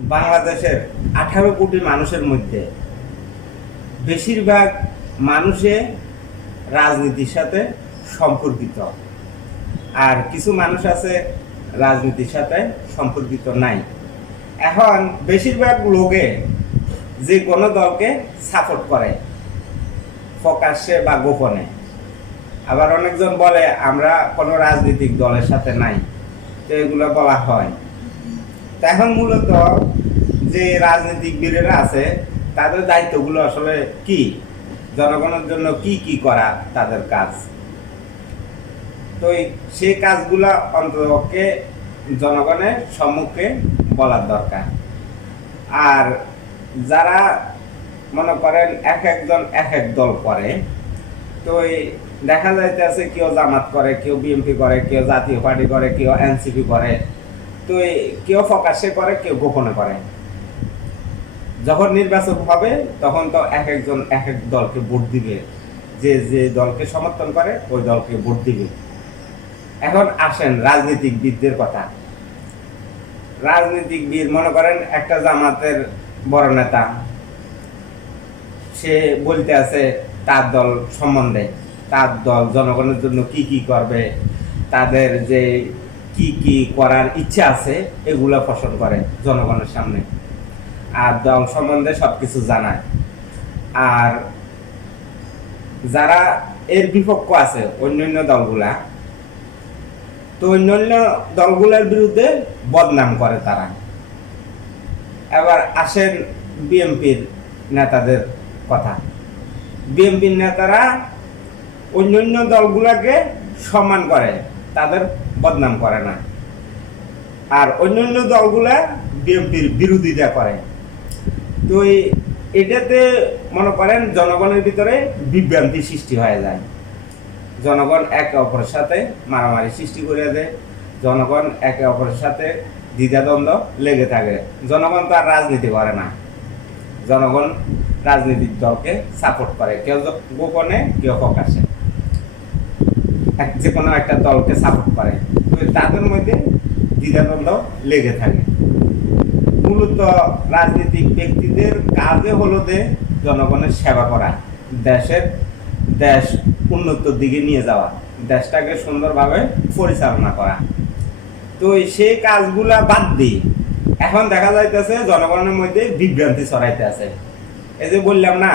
বাংলাদেশের আঠারো কোটি মানুষের মধ্যে বেশিরভাগ মানুষে রাজনীতির সাথে সম্পর্কিত। আর কিছু মানুষ আছে রাজনীতির সাথে সম্পর্কিত নাই। এখন বেশিরভাগ লোকে যে কোনো দলকে সাপোর্ট করে, প্রকাশ্যে বা গোপনে। আবার অনেকজন বলে, আমরা কোনো রাজনৈতিক দলের সাথে নাই। তো এগুলো বলা হয়। এখন মূলত যে রাজনৈতিক বীরেরা আছে, তাদের দায়িত্বগুলো আসলে কি? জনগণের জন্য কি কি করা তাদের কাজ? তো সেই কাজগুলো অন্ততপক্ষে জনগণের সম্মুখে বলার দরকার। আর যারা মনে করেন এক একজন এক এক দল করে, তো দেখা যাইতেছে কেউ জামাত করে, কেউ বিএনপি করে, কেউ জাতীয় পার্টি করে, কেউ এনসিপি করে। তো কেউ প্রকাশ্যে করে, কেউ গোপনে করে। যখন নির্বাচন হবে, তখন তো এক একজন এক এক দলকে ভোট দিবে। যে যে দলকে সমর্থন করে, ওই দলকে ভোট দিবে। এখন আসেন রাজনীতিকবিদদের কথা। রাজনীতিকবিদ, মনে করেন একটা জামাতের বড় নেতা, সে বলতে আছে, তার দল সম্বন্ধে, তার দল জনগণের জন্য কি কি করবে? তাদের যে কি কি করার ইচ্ছা আছে, এগুলো পোষণ করে জনগণের সামনে। আর দল সম্বন্ধে সবকিছু জানায়। আর যারা এর বিপক্ষ আছে, অন্যান্য দলগুলা, তো অন্যান্য দলগুলোর বিরুদ্ধে বদনাম করে তারা। এবার আসেন বিএনপির নেতাদের কথা। বিএনপির নেতারা অন্যান্য দলগুলোকে সম্মান করে, তাদের বদনাম করে না আর অন্যান্য দলগুলা বিএনপির বিরোধিতা করে। তো এটাতে মনে করেন জনগণের ভিতরে বিভ্রান্তি সৃষ্টি হয়ে যায়। জনগণ একে অপরের সাথে মারামারি সৃষ্টি করে দেয়। জনগণ একে অপরের সাথে দ্বিধাদ্বন্দ্ব লেগে থাকে। জনগণ তো আর রাজনীতি করে না। জনগণ রাজনৈতিক দলকে সাপোর্ট করে। কেউ গোপনে, কেউ প্রকাশে যে কোনো একটা দলকে সাপোর্ট করে। তো তাদের মধ্যে দ্বিধাদ্বন্দ্ব লেগে থাকে। মূলত রাজনৈতিক ব্যক্তিদের কাজে হলো যে জনগণের সেবা করা, দেশের দেশ উন্নতির দিকে নিয়ে যাওয়া, দেশটাকে সুন্দরভাবে পরিচালনা করা। তো সেই কাজগুলা বাদ দিয়ে এখন দেখা যাইতেছে জনগণের মধ্যে বিভ্রান্তি ছড়াইতে আছে এই যে বললাম না,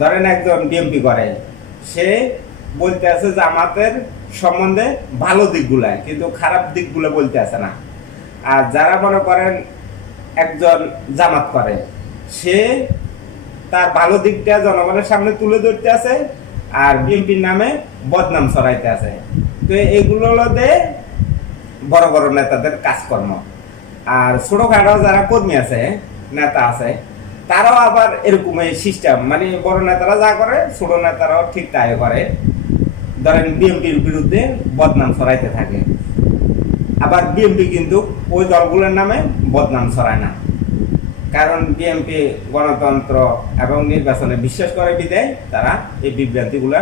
ধরেন একজন বিএমপি করে, সে বলতে আছে জামাতের সম্বন্ধে ভালো দিকগুলা, কিন্তু খারাপ দিকগুলো বলতে আছে না। আর যারা মনে করেন একজন জামাত করে, সে তার ভালো দিকটা জনগণের সামনে তুলে ধরতে আছে আর বিএনপির নামে বদনাম ছড়াইতে আছে তো এগুলো হলো যে বড় বড় নেতাদের কাজকর্ম। আর ছোটখাটো যারা কর্মী আছে, নেতা আছে, তারাও আবার এরকম সিস্টেম মানে বড় নেতারা যা করে, ছোট নেতারাও ঠিক তাই করে। ধরেন বিএনপির বিরুদ্ধে বদনাম ছড়াইতে থাকে। আবার বিএনপি কিন্তু ওই দলগুলোর নামে বদনাম ছড়ায় না। কারণ বিএনপি গণতন্ত্র এবং নির্বাচনে বিশ্বাস করে বিদায়, তারা এই বিভ্রান্তিগুলা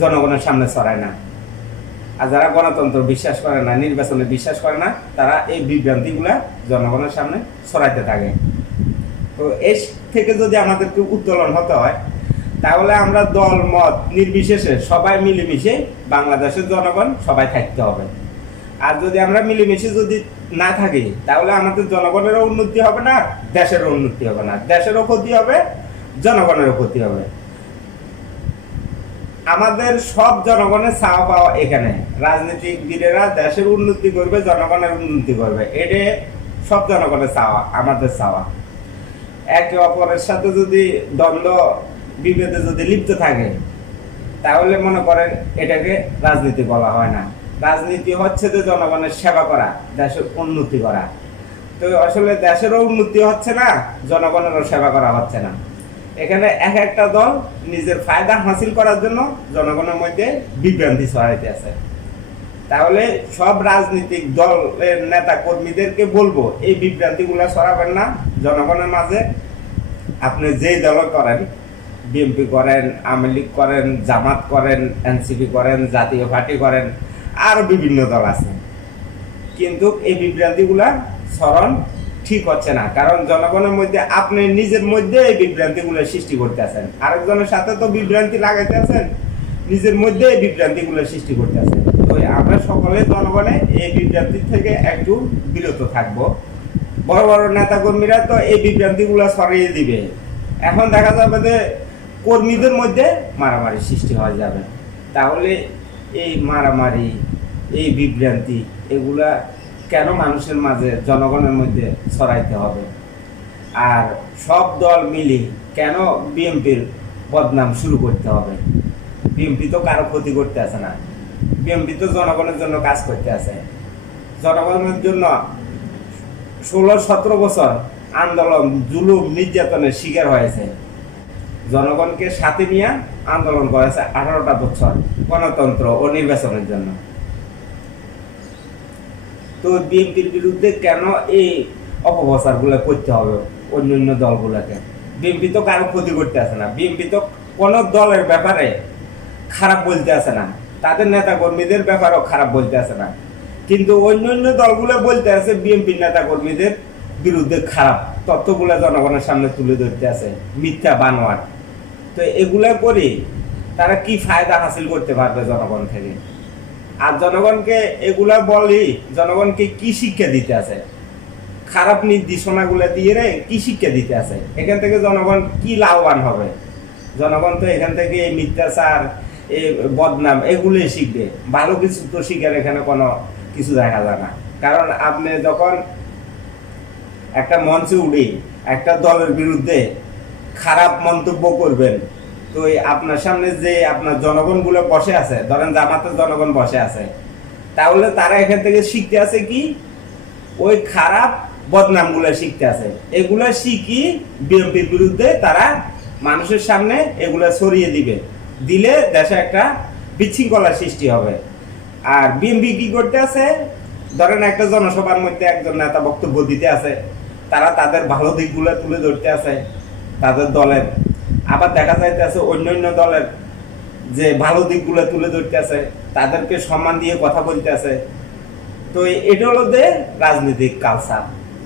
জনগণের সামনে ছড়ায় না। আর যারা গণতন্ত্র বিশ্বাস করে না, নির্বাচনে বিশ্বাস করে না, তারা এই বিভ্রান্তিগুলা জনগণের সামনে ছড়াইতে থাকে। তো এর থেকে যদি আমাদেরকে উত্তোলন হতে হয় তাহলে আমরা দল, মত নির্বিশেষে সবাই মিলেমিশে বাংলাদেশের জনগণ সবাই থাকতে হবে। আর যদি আমরা মিলেমিশে যদি না থাকি, তাহলে আমাদের জনগণেরও উন্নতি হবে না, দেশেরও উন্নতি হবে না। দেশেরও ক্ষতি হবে, জনগণেরও ক্ষতি হবে। আমাদের সব জনগণের চাওয়া পাওয়া এখানে। রাজনৈতিক বীরেরা দেশের উন্নতি করবে, জনগণের উন্নতি করবে। এটা সব জনগণের চাওয়া, আমাদের চাওয়া। একে অপরের সাথে যদি দ্বন্দ্ব বিভেদে যদি লিপ্ত থাকে, তাহলে মনে করেন এটাকে রাজনীতি বলা হয় না। রাজনীতি হচ্ছে যে জনগণের সেবা করা, দেশের উন্নতি করা। তো আসলে দেশেরও উন্নতি হচ্ছে না, জনগণেরও সেবা করা হচ্ছে না। এখানে এক একটা দল নিজের ফায়দা হাসিল করার জন্য জনগণের মধ্যে বিভ্রান্তি ছড়াইতে আছে। তাহলে সব রাজনৈতিক দলের নেতা কর্মীদেরকে বলব, এই বিভ্রান্তিগুলো ছড়াবেন না। জনগণের মাঝে আপনি যেই দল করেন বিএনপি করেন, আওয়ামী লীগ করেন, জামাত করেন এনসিপি করেন, জাতীয় পার্টি করেন, আরও বিভিন্ন দল আছে। কিন্তু এই বিভ্রান্তিগুলা স্মরণ ঠিক হচ্ছে না, কারণ জনগণের মধ্যে আপনি নিজের মধ্যে এই বিভ্রান্তিগুলো সৃষ্টি করতে আছেন আরেকজনের সাথে তো বিভ্রান্তি লাগাইতে আছেন, নিজের মধ্যে এই বিভ্রান্তিগুলো সৃষ্টি করতে আছেন। তো আমরা সকলে জনগণে এই বিভ্রান্তি থেকে একটু বিরত থাকব। বড় বড় নেতাকর্মীরা তো এই বিভ্রান্তিগুলো সরিয়ে দিবে। এখন দেখা যাবে যে কর্মীদের মধ্যে মারামারি সৃষ্টি হয়ে যাবে। তাহলে এই মারামারি, এই বিভ্রান্তি, এগুলা কেন মানুষের মাঝে, জনগণের মধ্যে ছড়াইতে হবে? আর সব দল মিলে কেন বিএনপির বদনাম শুরু করতে হবে? বিএনপি তো কারও ক্ষতি করতে আছে না। বিএনপি তো জনগণের জন্য কাজ করতে আছে জনগণের জন্য ষোলো সতেরো বছর আন্দোলন, জুলুম, নির্যাতনের শিকার হয়েছে। জনগণকে সাথে নিয়ে আন্দোলন করেছে আঠারোটা বছর গণতন্ত্র ও নির্বাচনের জন্য। তো বিএনপির বিরুদ্ধে কেন এই অপপ্রচারগুলো করতে হবে অন্য অন্য দলগুলোকে? বিএনপি তো কারও ক্ষতি করতে আসে না। বিএনপি তো কোনো দলের ব্যাপারে খারাপ বলতে আসে না। তাদের নেতা কর্মীদের ব্যাপারেও খারাপ বলতে আসে না। কিন্তু অন্য অন্য দলগুলো বলতে আছে বিএনপির নেতা কর্মীদের বিরুদ্ধে খারাপ তথ্যগুলো জনগণের সামনে তুলে ধরতে আছে মিথ্যা বানোয়ার তো এগুলা করে তারা কি ফায়দা হাসিল করতে পারবে জনগণ থেকে? আর জনগণকে এগুলা বলি জনগণকে কি শিক্ষা দিতে আছে? খারাপ নির্দেশনাগুলো দিয়ে রে কি শিক্ষা দিতে আছে? এখান থেকে জনগণ কি লাভবান হবে? জনগণ তো এখান থেকে এই মিথ্যাচার, এই বদনাম এগুলোই শিখবে। ভালো কিছু তো শিখার এখানে কোনো কিছু দেখা যায় না। কারণ আপনি যখন একটা মঞ্চে উঠে একটা দলের বিরুদ্ধে খারাপ মন্তব্য করবেন। তো আপনার সামনে যে আপনার জনগণগুলো বসে আছে, ধরেন জামাতের জনগণ বসে আছে, তাহলে তারা এখান থেকে শিখতে আছে কি? ওই খারাপ বদনামগুলো শিখতে আছে। এগুলো শিখি বিএনপির বিরুদ্ধে তারা মানুষের সামনে এগুলো ছড়িয়ে দিবে। দিলে দেশে একটা বিশৃঙ্খলার সৃষ্টি হবে। আর বিএনপি কি করতে আছে? ধরেন একটা জনসভার মধ্যে একজন নেতা বক্তব্য দিতে আছে, তারা তাদের ভালো দিকগুলো তুলে ধরতে আছে। তাদের দলের। আবার দেখা যাইতেছে অন্য অন্য দলের যে ভালো দিকগুলো তুলে ধরতেছে, তাদেরকে সম্মান দিয়ে কথা বলতেছে। তো এটা হলো যে রাজনৈতিক কালচার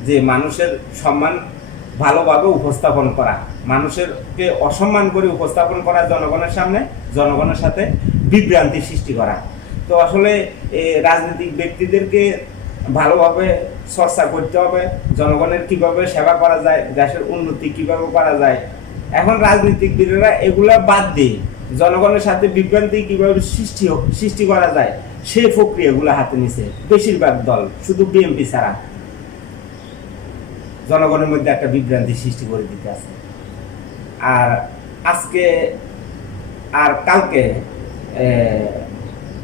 যে মানুষের সম্মান ভালোভাবে উপস্থাপন করা, মানুষেরকে অসম্মান করে উপস্থাপন করা জনগণের সামনে, জনগণের সাথে বিভ্রান্তি সৃষ্টি করা। তো আসলে রাজনৈতিক ব্যক্তিদেরকে ভালোভাবে চর্চা করতে হবে, জনগণের কীভাবে সেবা করা যায়, দেশের উন্নতি কীভাবে করা যায়। এখন রাজনীতিবিদরা এগুলা বাদ দিয়ে জনগণের সাথে বিভ্রান্তি কীভাবে সৃষ্টি সৃষ্টি করা যায়, সেই প্রক্রিয়াগুলো হাতে নিছে বেশিরভাগ দল, শুধু বিএনপি ছাড়া। জনগণের মধ্যে একটা বিভ্রান্তি সৃষ্টি করে দিতে আছে। আর আজকে আর কালকে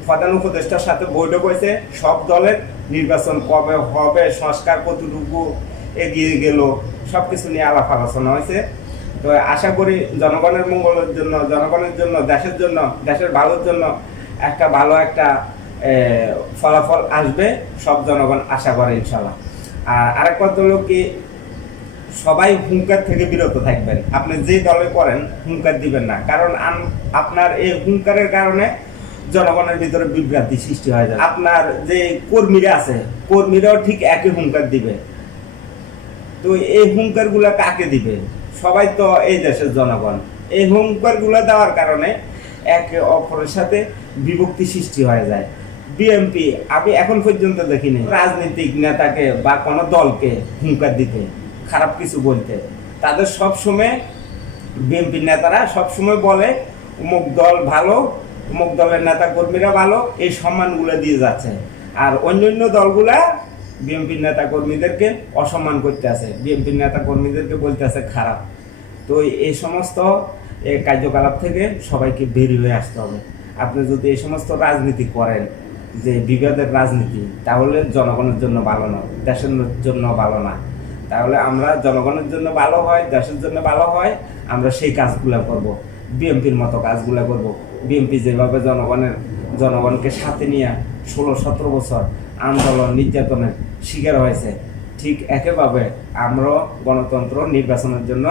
প্রধান উপদেষ্টার সাথে বৈঠক হয়েছে, সব দলের নির্বাচন কবে হবে, সংস্কার কতটুকু এগিয়ে গেল সব কিছু নিয়ে আলাপ আলোচনা হয়েছে। তো আশা করি জনগণের মঙ্গলের জন্য, জনগণের জন্য, দেশের জন্য, দেশের ভালোর জন্য একটা ভালো একটা ফলাফল আসবে, সব জনগণ আশা করে ইনশাল্লাহ আর আরেক কথা হলো কি সবাই হুঙ্কার থেকে বিরত থাকবেন? আপনি যে দলে করেন হুঙ্কার দিবেন না। কারণ আপনার এই হুঙ্কারের কারণে জনগণের ভিতরে বিভ্রান্তি সৃষ্টি হয়ে যায় আপনার যে কর্মীরা আছে, কর্মীরাও ঠিক একই হুঙ্কার দিবে। তো এই হুঙ্কারগুলা কাকে দিবে? সবাই তো এই দেশের জনগণ। এই হুঙ্কারগুলা দেওয়ার কারণে একে অপরের সাথে বিভক্তি সৃষ্টি হয়ে যায়। বিএনপি, আমি এখন পর্যন্ত দেখিনি রাজনৈতিক নেতাকে বা কোনো দলকে হুঙ্কার দিতে, খারাপ কিছু বলতে। তাদের সব সময় বিএনপির নেতারা সব সময় বলে, অমুক দল ভালো অমুক দলের নেতা কর্মীরা ভালো, এই সম্মানগুলো দিয়ে যাচ্ছে। আর অন্যান্য দলগুলা বিএনপির নেতা কর্মীদেরকে অসম্মান করতে আছে। বিএনপির নেতা কর্মীদেরকে বলতে আছে খারাপ। তো এই সমস্ত কার্যকলাপ থেকে সবাইকে বেরিয়ে হয়ে আসতে হবে। আপনি যদি এই সমস্ত রাজনীতি করেন, যে বিবাদের রাজনীতি, তাহলে জনগণের জন্য ভালো না দেশের জন্য ভালো না। তাহলে আমরা জনগণের জন্য ভালো হয়, দেশের জন্য ভালো হয়, আমরা সেই কাজগুলো করব। বিএনপির মতো কাজগুলো করব। বিএনপি যেভাবে জনগণের, জনগণকে সাথে নিয়ে ষোলো, সতেরো বছর আন্দোলন, নির্যাতনের শিকার হয়েছে, ঠিক একইভাবে আমরাও গণতন্ত্র নির্বাচনের জন্য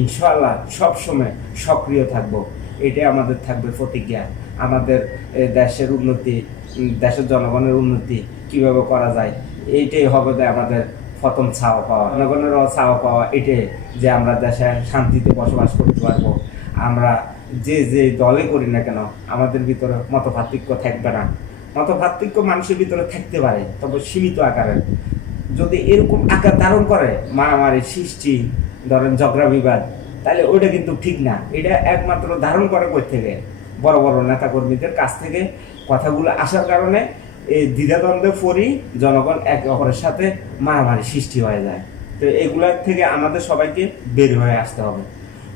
ইনশাআল্লাহ সবসময় সক্রিয় থাকব। এটাই আমাদের থাকবে প্রতিজ্ঞা। আমাদের দেশের উন্নতি দেশের জনগণের উন্নতি কীভাবে করা যায় এইটাই হবে আমাদের প্রথম ছাওয়া পাওয়া জনগণের ছাওয়া পাওয়া, এটাই যে আমরা দেশে শান্তিতে বসবাস করতে পারব। আমরা যে যে দলে করি না কেন, আমাদের ভিতরে মতপার্থক্য থাকবে না। মতপার্থক্য মানুষের ভিতরে থাকতে পারে, তবে সীমিত আকারে। যদি এরকম আকার ধারণ করে মারামারি সৃষ্টি, ধরেন ঝগড়া, বিবাদ, তাহলে ওইটা কিন্তু ঠিক না। এটা একমাত্র ধারণ করে কই থেকে? বড় বড় নেতা কর্মীদের কাছ থেকে কথাগুলো আসার কারণে এই দ্বিধাদ্বন্দ্বে পড়ি জনগণ একে অপরের সাথে মারামারি সৃষ্টি হয়ে যায়। তো এগুলার থেকে আমাদের সবাইকে বের হয়ে আসতে হবে।